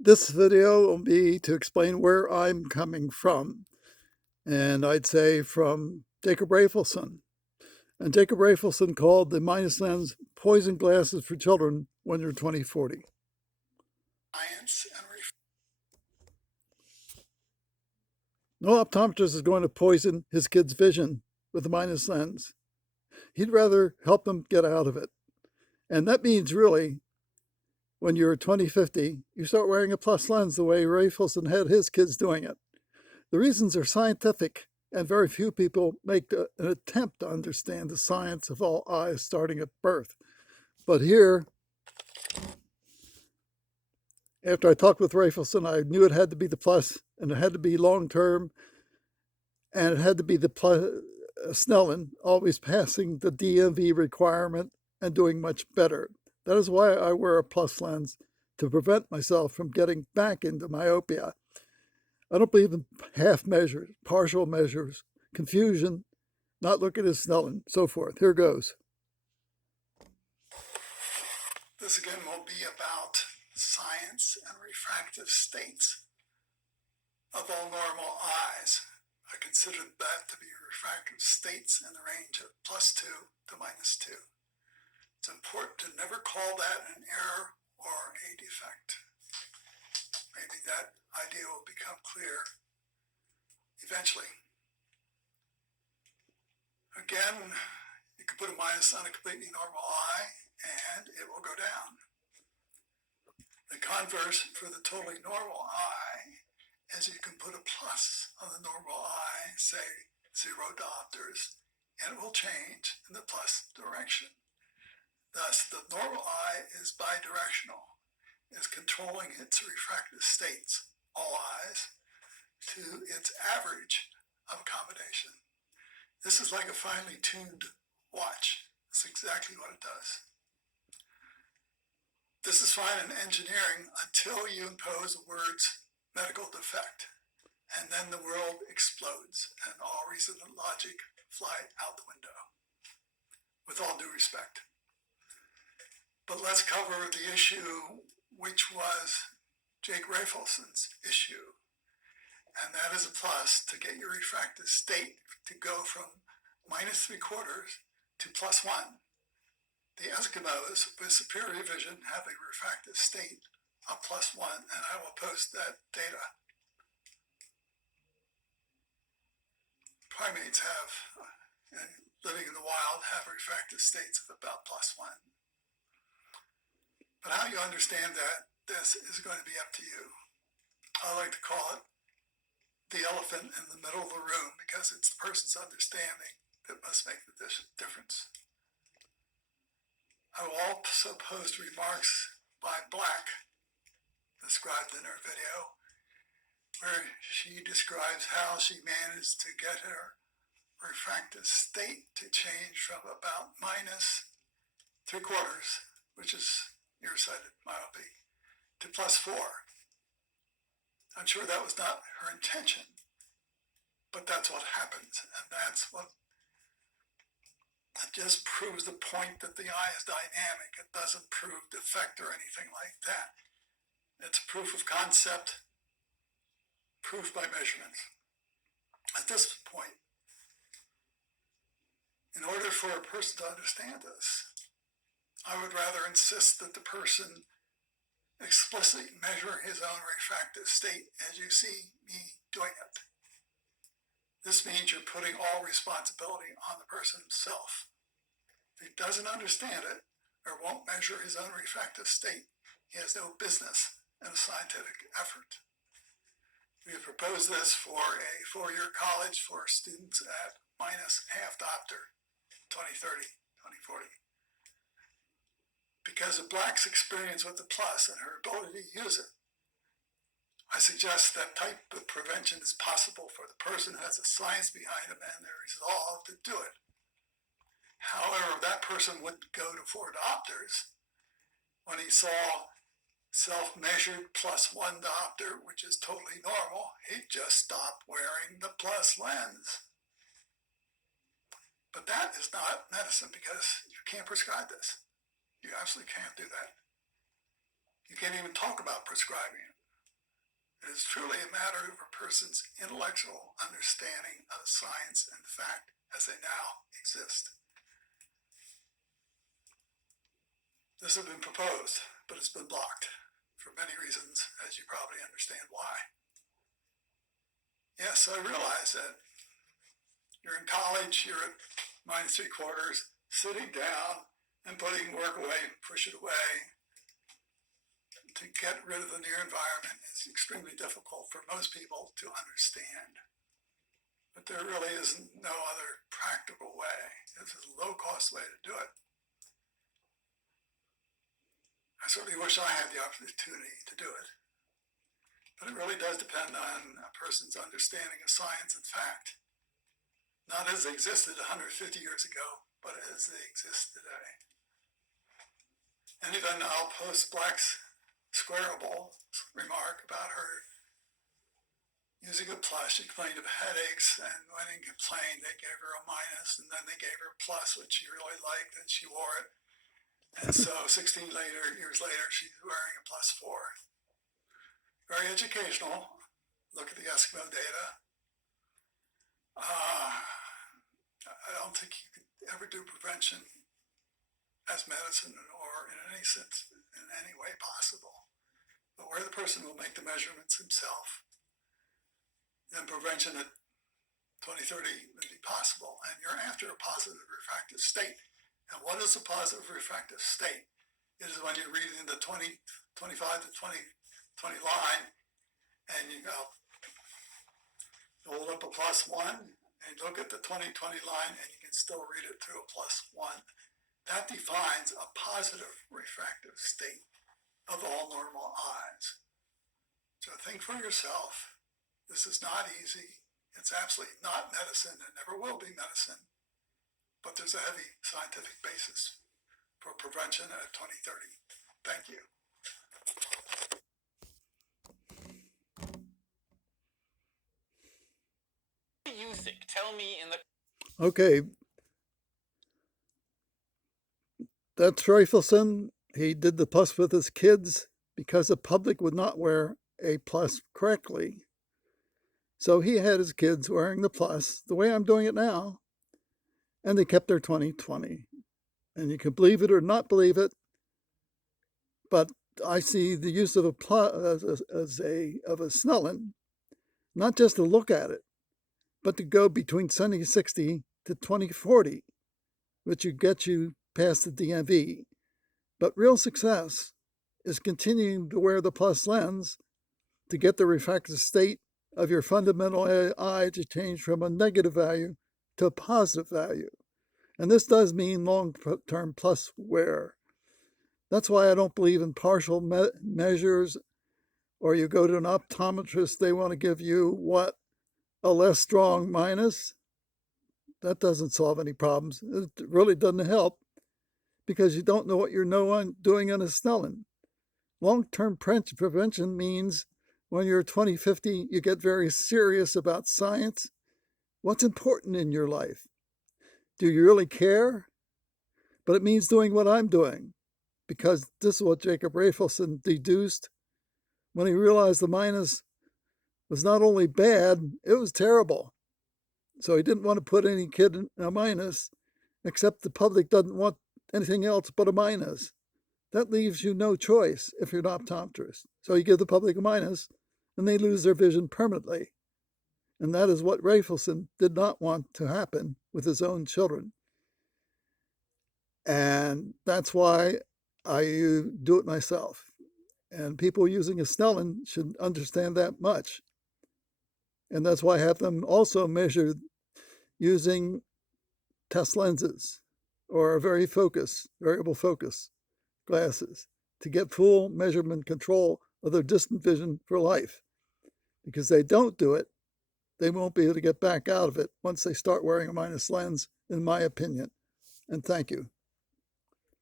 This video will be to explain where I'm coming from, and I'd say from Jacob Raphaelson. And Jacob Raphaelson called the minus lens poison glasses for children when you're 2040. Science and no optometrist is going to poison his kid's vision with a minus lens. He'd rather help them get out of it. And that means really, when you're 2050, you start wearing a plus lens the way Raphaelson had his kids doing it. The reasons are scientific, and very few people make an attempt to understand the science of all eyes starting at birth. But here, after I talked with Raphaelson, I knew it had to be the plus, and it had to be long-term, and it had to be the plus, Snellen, always passing the DMV requirement and doing much better. That is why I wear a plus lens, to prevent myself from getting back into myopia. I don't believe in half measures, partial measures, confusion, not looking at Snellen, so forth. Here goes. This again will be about science and refractive states of all normal eyes. I consider that to be refractive states in the range of +2 to -2. It's important to never call that an error or a defect. Maybe that idea will become clear eventually. Again, you can put a minus on a completely normal eye and it will go down. The converse for the totally normal eye is you can put a plus on the normal eye, say 0 diopters, and it will change in the plus direction. Thus, the normal eye is bidirectional, is controlling its refractive states, all eyes, to its average of accommodation. This is like a finely tuned watch. That's exactly what it does. This is fine in engineering until you impose the words medical defect, and then the world explodes and all reason and logic fly out the window, with all due respect. But let's cover the issue which was Jake Raphaelson's issue, and that is a plus to get your refractive state to go from -3/4 to +1. The Eskimos with superior vision have a refractive state of +1, and I will post that data. Primates living in the wild, have refractive states of about +1. But how you understand that, this is going to be up to you. I like to call it the elephant in the middle of the room, because it's the person's understanding that must make the difference. I will also post remarks by Black, described in her video, where she describes how she managed to get her refractive state to change from about -3/4, which is nearsighted myopia, to +4. I'm sure that was not her intention, but that's what happens, and that's what just proves the point that the eye is dynamic. It doesn't prove defect or anything like that. It's proof of concept, proof by measurements. At this point, in order for a person to understand this, I would rather insist that the person explicitly measure his own refractive state as you see me doing it. This means you're putting all responsibility on the person himself. If he doesn't understand it or won't measure his own refractive state, he has no business in a scientific effort. We have proposed this for a 4-year college for students at -0.5 diopter, 2030, 2040. Because of Black's experience with the plus and her ability to use it, I suggest that type of prevention is possible for the person who has the science behind them and the resolve to do it. However, that person would go to 4 diopters when he saw self-measured +1 diopter, which is totally normal. He'd just stop wearing the plus lens. But that is not medicine, because you can't prescribe this. You absolutely can't do that. You can't even talk about prescribing it. It is truly a matter of a person's intellectual understanding of science and fact as they now exist. This has been proposed, but it's been blocked for many reasons, as you probably understand why. Yes, I realize that you're in college, you're at -3/4, sitting down and putting work away, push it away. To get rid of the near environment is extremely difficult for most people to understand. But there really is no other practical way. This is a low-cost way to do it. I certainly wish I had the opportunity to do it. But it really does depend on a person's understanding of science and fact. Not as they existed 150 years ago, but as they exist today. And even I'll post Black's squareable remark about her using a plus. She complained of headaches, and when she complained, they gave her a minus, and then they gave her a plus, which she really liked, and she wore it. And so 16 years later, she's wearing a +4. Very educational. Look at the Eskimo data. I don't think you could ever do prevention as medicine or in any sense, in any way possible. But where the person will make the measurements himself, then prevention at 2030 would be possible. And you're after a positive refractive state. And what is a positive refractive state? It is when you're reading the 25 to 20 line, and you go, hold up a +1, and look at the 20 line, and you can still read it through a +1. That defines a positive refractive state of all normal eyes. So think for yourself. This is not easy. It's absolutely not medicine. It never will be medicine. But there's a heavy scientific basis for prevention at 2030. Thank you. What do you think? Tell me in the... Okay. That's Raphaelson. He did the plus with his kids because the public would not wear a plus correctly. So he had his kids wearing the plus the way I'm doing it now, and they kept their 20/20. And you can believe it or not believe it, but I see the use of a plus of a Snellen, not just to look at it, but to go between 20/60 to 20/40, which would get you past the DMV. But real success is continuing to wear the plus lens to get the refractive state of your fundamental eye to change from a negative value to a positive value. And this does mean long-term plus wear. That's why I don't believe in partial measures, or you go to an optometrist, they want to give you what? A less strong minus? That doesn't solve any problems. It really doesn't help because you don't know what you're doing on a Snellen. Long-term prevention means when you're 20/50, you get very serious about science. What's important in your life? Do you really care? But it means doing what I'm doing, because this is what Jacob Raphaelson deduced when he realized the minus was not only bad, it was terrible. So he didn't want to put any kid in a minus, except the public doesn't want anything else but a minus. That leaves you no choice if you're an optometrist. So you give the public a minus, and they lose their vision permanently. And that is what Raphaelson did not want to happen with his own children. And that's why I do it myself. And people using a Snellen should understand that much. And that's why I have them also measured using test lenses or variable focus glasses to get full measurement control of their distant vision for life. Because they don't do it, they won't be able to get back out of it once they start wearing a minus lens, in my opinion. And thank you.